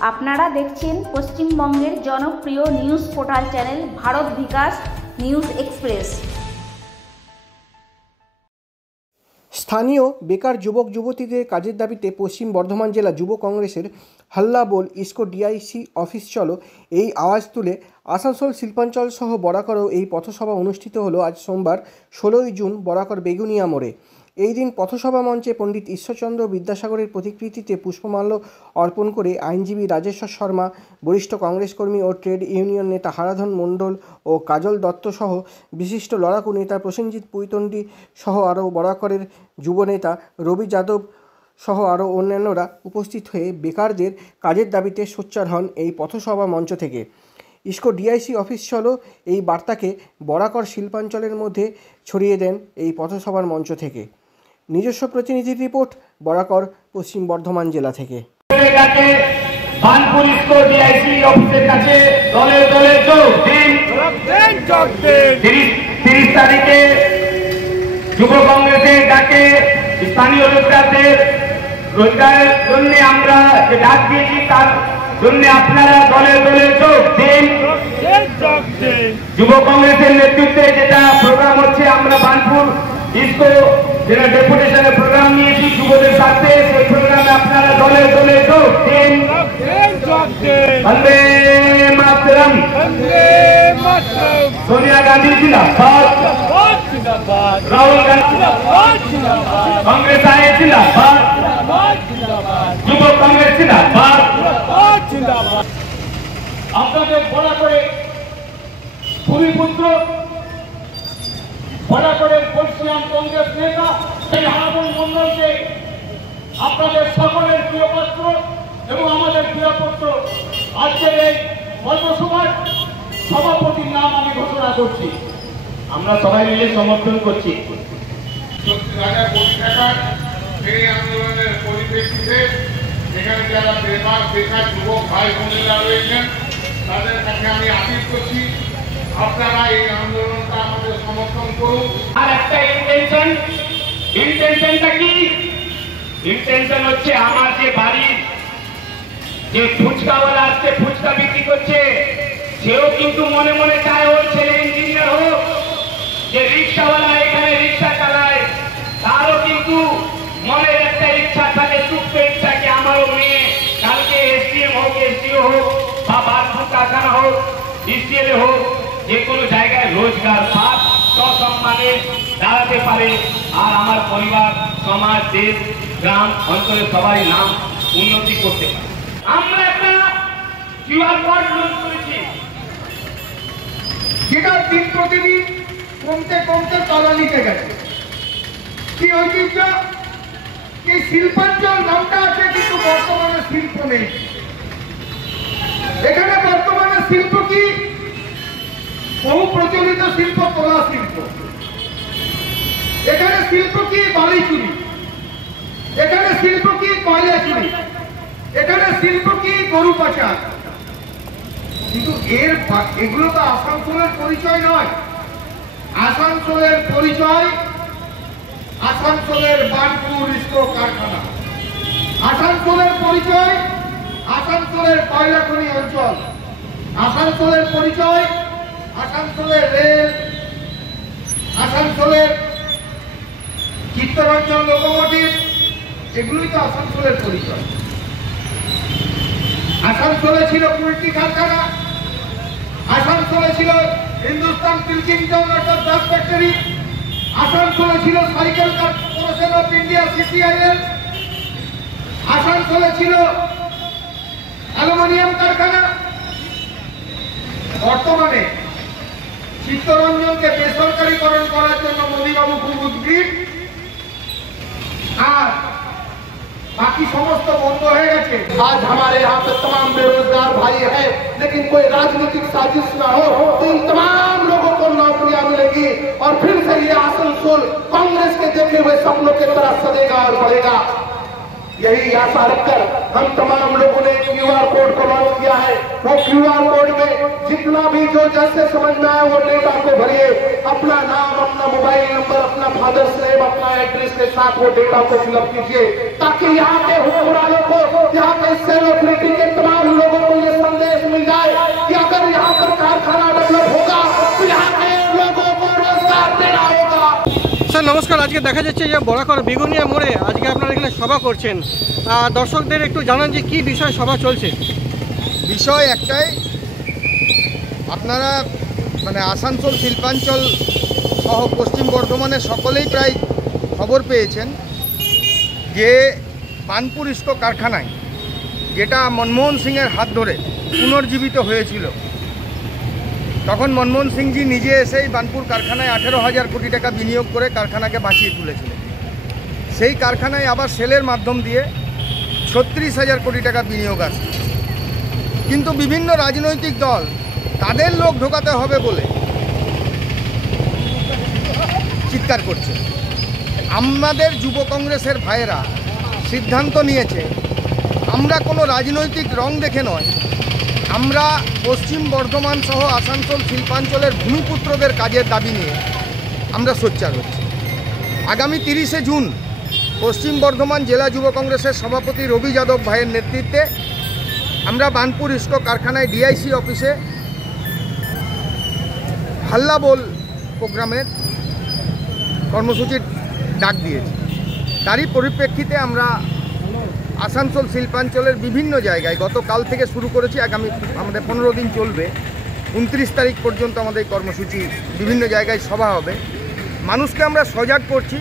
আপনারা দেখছেন পশ্চিমবঙ্গের জনপ্রিয় নিউজ পোর্টাল চ্যানেল ভারত বিকাশ নিউজ এক্সপ্রেস। স্থানীয় বেকার যুবক যুবতীদের কাজের দাবিতে পশ্চিম বর্ধমান জেলা যুব কংগ্রেসের হাল্লা বল ইসকো ডিআইসি অফিস চলো এই আওয়াজ তুলে আসানসোল শিল্পাঞ্চল সহ বরাকরেও এই পথসভা অনুষ্ঠিত হলো আজ সোমবার 16ই জুন বরাকর বেগুনিয়া মোড়ে। এই দিন পথসভা মঞ্চে পণ্ডিত ঈশ্বরচন্দ্র বিদ্যাসাগরের প্রতিকৃতিতে পুষ্পমাল্য অর্পণ করে আইনজীবী রাজেশ্বর শর্মা, বরিষ্ঠ কংগ্রেস কর্মী ও ট্রেড ইউনিয়ন নেতা হারাধন মণ্ডল ও কাজল দত্ত সহ বিশিষ্ট লড়াকু নেতা প্রসেনজিৎ পুইতন্ডি সহ আরও বরাকরের যুবনেতা রবি যাদব সহ আরও অন্যান্যরা উপস্থিত হয়ে বেকারদের কাজের দাবিতে সোচ্চার হন এই পথসভা মঞ্চ থেকে। ইসকো ডিআইসি অফিস চলো এই বার্তাকে বরাকর শিল্পাঞ্চলের মধ্যে ছড়িয়ে দেন এই পথসভার মঞ্চ থেকে। নিজস্ব প্রতিনিধি রিপোর্ট বরাকর পশ্চিম বর্ধমান জেলা থেকে। যুব কংগ্রেসের ডাকে স্থানীয় লোকদের রোজগারের জন্য আমরা যে ডাক দিয়েছি তার জন্য আপনারা দলে দলে যোগ দিন। যুব কংগ্রেসের নেতৃত্বে যেটা প্রোগ্রাম হচ্ছে, আমরা বানপুর ইসকো যেটা ডেপুটেশনের প্রোগ্রাম নিয়েছি যুবদের সাথে, সেই প্রোগ্রামে আপনারা দলে দলে যোগ দিন। বন্দে মাতরম, সোনিয়া গান্ধী জিন্দাবাদ, রাহুল গান্ধী জিন্দাবাদ, কংগ্রেস আয়ে জিন্দাবাদ, যুব কংগ্রেস জিন্দাবাদ। আপনাদের বলা করে ভূমিপুত্র বলা করে বর্ষিয়ান কংগ্রেস নেতা সেই হারাধন মণ্ডলকে আপনাদের সকলের প্রিয় পাত্র এবং আমাদের প্রিয় পুত্র আজকের এই পথসভার সভাপতির নাম আমি ঘোষণা করছি। আমরা সবাই মিলে সমর্থন করছি। সেই আন্দোলনের পরিপ্রেক্ষিতে এখানে যারা বেকার যুবক ভাই বোনেরা রয়েছেন তাদের কাছে আমি আপিল করছি, আপনারা এই আন্দোলনটা আমাদের সমর্থন করুন। আর একটা ইন্টেনশনটা কি? ইন্টেনশন হচ্ছে আমার যে বাড়ির যে ফুচকাওয়ালা আসছে, ফুচকা বিক্রি করছে, সেও কিন্তু মনে মনে চায় ওর ছেলে ইঞ্জিনিয়ার হোক। যে রিক্সাওয়ালা এখানে রিক্সা চালায় তারও কিন্তু মনের একটা ইচ্ছা থাকে, সুপ্ত ইচ্ছা কি আমারও মেয়ে কালকে এসডিএম হোক, এসডিও হোক বা বারপুর কারখানা হোক, ডিসিএল হোক, যে কোনো জায়গায় রোজগার পাক সসম্মানে দাঁড়াতে পারে আর আমার পরিবার, সমাজ, দেশ, গ্রাম, অঞ্চলের সবারই নাম উন্নতি করতে পারে। আমরা একটা কিউআর কোড লঞ্চ করেছি, যেটা দিন প্রতিদিন কমতে কমতে তলা নিতে গেছে। কি ঐতিহ্য? এই শিল্পাঞ্চল নামটা আছে কিন্তু বর্তমানে শিল্প নেই। এখানে বর্তমানে শিল্প কি? বহু প্রচলিত শিল্প তোলা শিল্প। এখানে শিল্প কি? বালি চুরি। এখানে শিল্প কি? কয়লা চুরি। এখানে শিল্প কি? গরু পাচার। কিন্তু এগুলো তো আসানসোলের পরিচয় নয়। আসানসোলের পরিচয় আসানসোলের বানপুর ইস্কো কারখানা। আসানসোলের পরিচয় আসানসোলের কয়লা খনি অঞ্চল। আসানসোলের পরিচয় আসানসোলের রেল, আসানসোলের চিত্তরঞ্জন লোকোমোটিভ, এগুলোই তো আসানসোলের পরিচয়। আসানসোলে ছিল কুলটি কারখানা, আসানসোলে ছিল হিন্দুস্তান পিলকিংটন অর্থাৎ গ্লাস ফ্যাক্টরি, আসানসোলে ছিল সাইকেল কর্পোরেশন অফ ইন্ডিয়া সিসিআইএল, আসানসোলে ছিল অ্যালুমিনিয়াম কারখানা। বর্তমানে চিত্তরঞ্জনকে বেসরকারীকরণ করার জন্য মোদীবাবু খুব উদ্গ্রীব, আর बाकी समस्त बंद हो गए। आज हमारे यहाँ पे तमाम बेरोजगार भाई है, लेकिन कोई राजनीतिक साजिश ना हो तो इन तमाम लोगों को नौकरियां मिलेगी और फिर से ये आसनसोल कांग्रेस के देखे हुए सपनों की तरह सदेगा और बढ़ेगा। यही आशा रखकर हम तमाम लोगों ने क्यूआर कोड को लॉन्च किया है। वो क्यूआर कोड में जितना भी जो जैसे समझ में आए वो डेटा को भरिए, अपना नाम, अपना मोबाइल नंबर, अपना फादर्स नेम, अपना एड्रेस के साथ वो डेटा को फिलअप कीजिए, ताकि यहाँ के हुक्मरानों को, यहाँ के सेलिब्रिटी के तमाम দেখা যাচ্ছে যে বরাকর বেগুনিয়া মোড়ে আজকে আপনারা এখানে সভা করছেন, দর্শকদের একটু জানান যে কী বিষয় সভা চলছে। বিষয় একটাই, আপনারা মানে আসানসোল শিল্পাঞ্চল সহ পশ্চিম বর্ধমানে সকলেই প্রায় খবর পেয়েছেন যে বানপুর ইস্কো কারখানায়, যেটা মনমোহন সিংয়ের হাত ধরে পুনর্জীবিত হয়েছিল, তখন মনমোহন সিংজি নিজে এসেই বানপুর কারখানায় 18,000 কোটি টাকা বিনিয়োগ করে কারখানাকে বাঁচিয়ে তুলেছিলেন। সেই কারখানায় আবার সেলের মাধ্যম দিয়ে 36,000 কোটি টাকা বিনিয়োগ আসছে। কিন্তু বিভিন্ন রাজনৈতিক দল তাদের লোক ঢোকাতে হবে বলে চিৎকার করছে। আমাদের যুব কংগ্রেসের ভাইয়েরা সিদ্ধান্ত নিয়েছে, আমরা কোনো রাজনৈতিক রং দেখে নয়, আমরা পশ্চিম বর্ধমান সহ আসানসোল শিল্পাঞ্চলের ভূমিপুত্রদের কাজের দাবি নিয়ে আমরা সোচ্চার হচ্ছি। আগামী 30শে জুন পশ্চিম বর্ধমান জেলা যুব কংগ্রেসের সভাপতি রবি যাদব ভাইয়ের নেতৃত্বে আমরা বানপুর ইস্কো কারখানায় ডিআইসি অফিসে হাল্লা বল প্রোগ্রামের কর্মসূচির ডাক দিয়েছি। তারই পরিপ্রেক্ষিতে আমরা আসানসোল শিল্পাঞ্চলের বিভিন্ন জায়গায় গতকাল থেকে শুরু করেছি, আগামী আমাদের 15 দিন চলবে, 29 তারিখ পর্যন্ত আমাদের কর্মসূচি বিভিন্ন জায়গায় সভা হবে। মানুষকে আমরা সজাগ করছি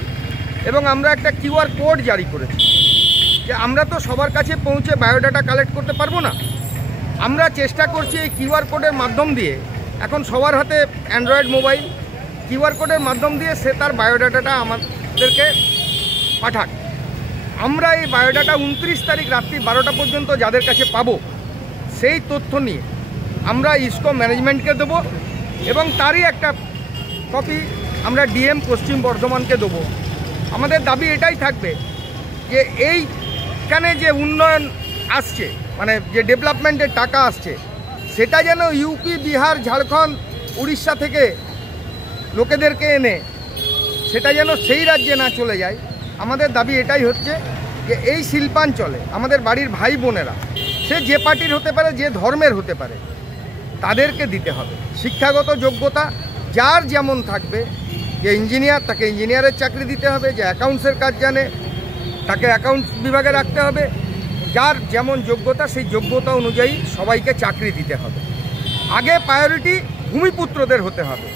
এবং আমরা একটা QR কোড জারি করেছি যে আমরা তো সবার কাছে পৌঁছে বায়োডাটা কালেক্ট করতে পারবো না। আমরা চেষ্টা করছি এই QR কোডের মাধ্যম দিয়ে, এখন সবার হাতে অ্যান্ড্রয়েড মোবাইল, QR কোডের মাধ্যম দিয়ে সে তার বায়োডাটাটা আমাদেরকে পাঠাক। আমরা এই বায়োডাটা 29 তারিখ রাত্রি 12টা পর্যন্ত যাদের কাছে পাবো, সেই তথ্য নিয়ে আমরা ইস্কো ম্যানেজমেন্টকে দেবো এবং তারই একটা কপি আমরা DM পশ্চিম বর্ধমানকে দেবো। আমাদের দাবি এটাই থাকবে যে এইখানে যে উন্নয়ন আসছে, মানে যে ডেভেলপমেন্টের টাকা আসছে, সেটা যেন ইউপি, বিহার, ঝাড়খণ্ড, উড়িষ্যা থেকে লোকেদেরকে এনে সেটা যেন সেই রাজ্যে না চলে যায়। আমাদের দাবি এটাই হচ্ছে যে এই শিল্পাঞ্চলে আমাদের বাড়ির ভাই বোনেরা, সে যে পার্টির হতে পারে, যে ধর্মের হতে পারে, তাদেরকে দিতে হবে শিক্ষাগত যোগ্যতা। যার যেমন থাকবে, যে ইঞ্জিনিয়ার তাকে ইঞ্জিনিয়ারের চাকরি দিতে হবে, যে অ্যাকাউন্টসের কাজ জানে তাকে অ্যাকাউন্টস বিভাগে রাখতে হবে, যার যেমন যোগ্যতা সেই যোগ্যতা অনুযায়ী সবাইকে চাকরি দিতে হবে। আগে প্রায়োরিটি ভূমিপুত্রদের হতে হবে।